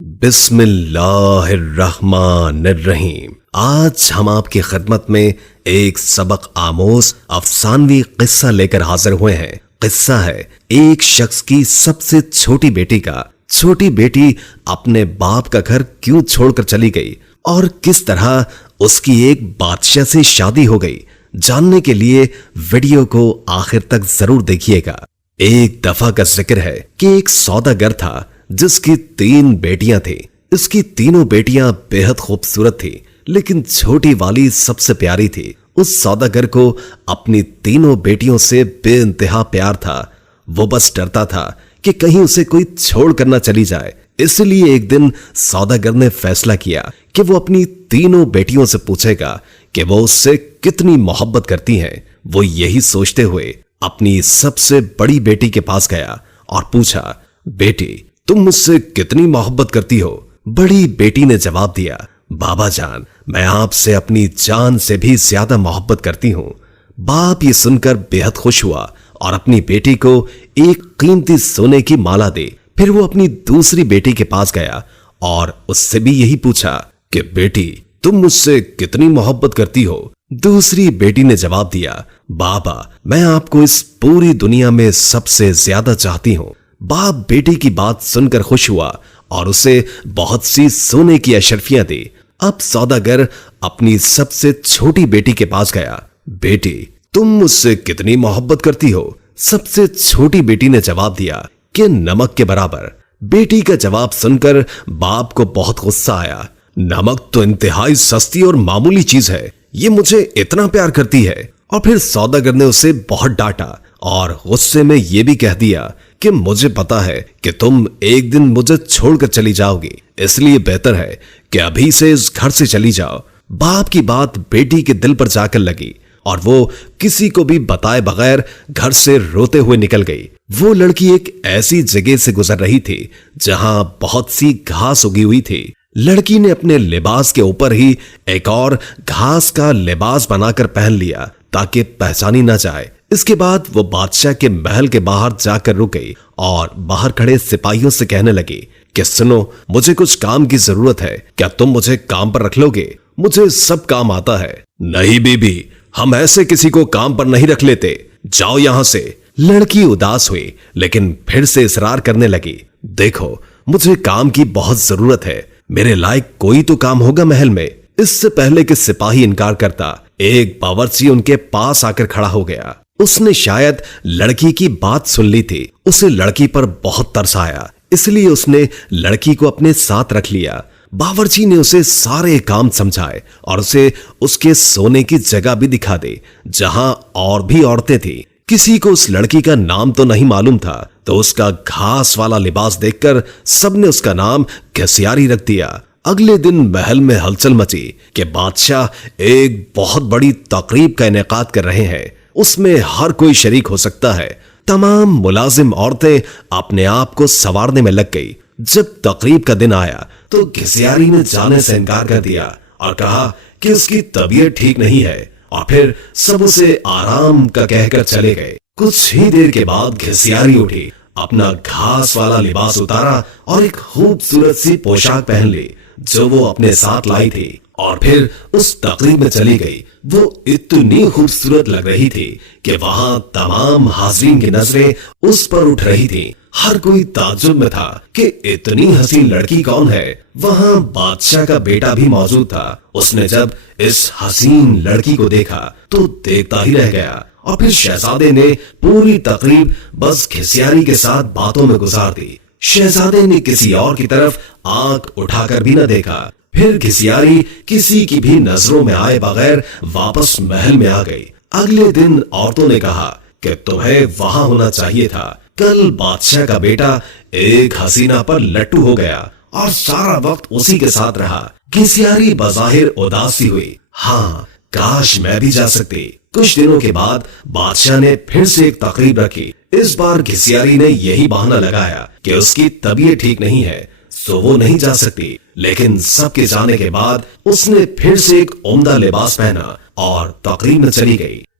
بسم اللہ الرحمن الرحیم۔ آج ہم آپ کی خدمت میں ایک سبق آموز افسانوی قصہ لے کر حاضر ہوئے ہیں۔ قصہ ہے ایک شخص کی سب سے چھوٹی بیٹی کا۔ چھوٹی بیٹی اپنے باپ کا گھر کیوں چھوڑ کر چلی گئی اور کس طرح اس کی ایک بادشاہ سے شادی ہو گئی، جاننے کے لیے ویڈیو کو آخر تک ضرور دیکھیے گا۔ ایک دفعہ کا ذکر ہے کہ ایک سوداگر تھا جس کی 3 بیٹیاں تھیں۔ اس کی تینوں بیٹیاں بے حد خوبصورت تھیں، لیکن چھوٹی والی سب سے پیاری تھی۔ اس سوداگر کو اپنی تینوں بیٹیوں سے بے انتہا پیار تھا۔ وہ بس ڈرتا تھا کہ کہیں اسے کوئی چھوڑ کر نہ چلی جائے۔ اس لیے ایک دن سوداگر نے فیصلہ کیا کہ وہ اپنی تینوں بیٹیوں سے پوچھے گا کہ وہ اس سے کتنی محبت کرتی ہیں۔ وہ یہی سوچتے ہوئے اپنی سب سے بڑی بیٹی کے پاس گیا اور پوچھا، بیٹی تم مجھ سے کتنی محبت کرتی ہو؟ بڑی بیٹی نے جواب دیا، بابا جان میں آپ سے اپنی جان سے بھی زیادہ محبت کرتی ہوں۔ باپ یہ سن کر بے حد خوش ہوا اور اپنی بیٹی کو ایک قیمتی سونے کی مالا دی۔ پھر وہ اپنی دوسری بیٹی کے پاس گیا اور اس سے بھی یہی پوچھا کہ بیٹی تم مجھ سے کتنی محبت کرتی ہو؟ دوسری بیٹی نے جواب دیا، بابا میں آپ کو اس پوری دنیا میں سب سے زیادہ چاہتی ہوں۔ باپ بیٹی کی بات سن کر خوش ہوا اور اسے بہت سی سونے کی اشرفیاں دی۔ اب سوداگر اپنی سب سے چھوٹی بیٹی کے پاس گیا، بیٹی تم مجھ سے کتنی محبت کرتی ہو؟ سب سے چھوٹی بیٹی نے جواب دیا کہ نمک کے برابر۔ بیٹی کا جواب سن کر باپ کو بہت غصہ آیا۔ نمک تو انتہائی سستی اور معمولی چیز ہے، یہ مجھے اتنا پیار کرتی ہے؟ اور پھر سوداگر نے اسے بہت ڈانٹا اور غصے میں یہ بھی کہہ دیا کہ مجھے پتا ہے کہ تم ایک دن مجھے چھوڑ کر چلی جاؤ گی، اس لیے بہتر ہے کہ ابھی سے اس گھر سے چلی جاؤ۔ باپ کی بات بیٹی کے دل پر جا کر لگی اور وہ کسی کو بھی بتائے بغیر گھر سے روتے ہوئے نکل گئی۔ وہ لڑکی ایک ایسی جگہ سے گزر رہی تھی جہاں بہت سی گھاس اگی ہوئی تھی۔ لڑکی نے اپنے لباس کے اوپر ہی ایک اور گھاس کا لباس بنا کر پہن لیا تاکہ پہچانی نہ جائے۔ اس کے بعد وہ بادشاہ کے محل کے باہر جا کر رک گئی اور باہر کھڑے سپاہیوں سے کہنے لگی کہ سنو، مجھے کچھ کام کی ضرورت ہے، کیا تم مجھے کام پر رکھ لو گے؟ مجھے سب کام آتا ہے۔ نہیں بی بی، ہم ایسے کسی کو کام پر نہیں رکھ لیتے، جاؤ یہاں سے۔ لڑکی اداس ہوئی لیکن پھر سے اصرار کرنے لگی، دیکھو مجھے کام کی بہت ضرورت ہے، میرے لائق کوئی تو کام ہوگا محل میں۔ اس سے پہلے کہ سپاہی انکار کرتا، ایک باورچی ان کے پاس آ کر کھڑا ہو گیا۔ اس نے شاید لڑکی کی بات سن لی تھی، اسے لڑکی پر بہت ترس آیا، اس لیے اس نے لڑکی کو اپنے ساتھ رکھ لیا۔ باورچی نے اسے سارے کام سمجھائے اور اسے اس کے سونے کی جگہ بھی دکھا دی جہاں اور بھی عورتیں تھیں۔ کسی کو اس لڑکی کا نام تو نہیں معلوم تھا، تو اس کا گھاس والا لباس دیکھ کر سب نے اس کا نام گھسیاری رکھ دیا۔ اگلے دن محل میں ہلچل مچی کہ بادشاہ ایک بہت بڑی تقریب کا انعقاد کر رہے ہیں، اس میں ہر کوئی شریک ہو سکتا ہے۔ تمام ملازم عورتیں اپنے آپ کو سنوارنے میں لگ گئی۔ جب تقریب کا دن آیا تو گھسیاری نے جانے سے انکار کر دیا اور کہا کہ اس کی طبیعت ٹھیک نہیں ہے، اور پھر سب اسے آرام کا کہہ کر چلے گئے۔ کچھ ہی دیر کے بعد گھسیاری اٹھی، اپنا گھاس والا لباس اتارا اور ایک خوبصورت سی پوشاک پہن لی جو وہ اپنے ساتھ لائی تھی، اور پھر اس تقریب میں چلی گئی۔ وہ اتنی خوبصورت لگ رہی تھی کہ وہاں تمام حاضرین کی نظریں اس پر اٹھ رہی تھی۔ ہر کوئی تعجب میں تھا کہ اتنی حسین لڑکی کون ہے۔ وہاں بادشاہ کا بیٹا بھی موجود تھا۔ اس نے جب اس حسین لڑکی کو دیکھا تو دیکھتا ہی رہ گیا، اور پھر شہزادے نے پوری تقریب بس گھسیاری کے ساتھ باتوں میں گزار دی۔ شہزادے نے کسی اور کی طرف آنکھ اٹھا کر بھی نہ دیکھا۔ پھر گھسیاری کسی کی بھی نظروں میں آئے بغیر واپس محل میں آ گئی۔ اگلے دن عورتوں نے کہا کہ تمہیں وہاں ہونا چاہیے تھا۔ کل بادشاہ کا بیٹا ایک حسینہ پر لٹو ہو گیا اور سارا وقت اسی کے ساتھ رہا۔ گھسیاری بظاہر اداسی ہوئی، ہاں کاش میں بھی جا سکتی۔ کچھ دنوں کے بعد بادشاہ نے پھر سے ایک تقریب رکھی۔ اس بار گھسیاری نے یہی بہانہ لگایا کہ اس کی طبیعت ٹھیک نہیں ہے، سو وہ نہیں جا سکتی۔ لیکن سب کے جانے کے بعد اس نے پھر سے ایک عمدہ لباس پہنا اور تقریب میں چلی گئی۔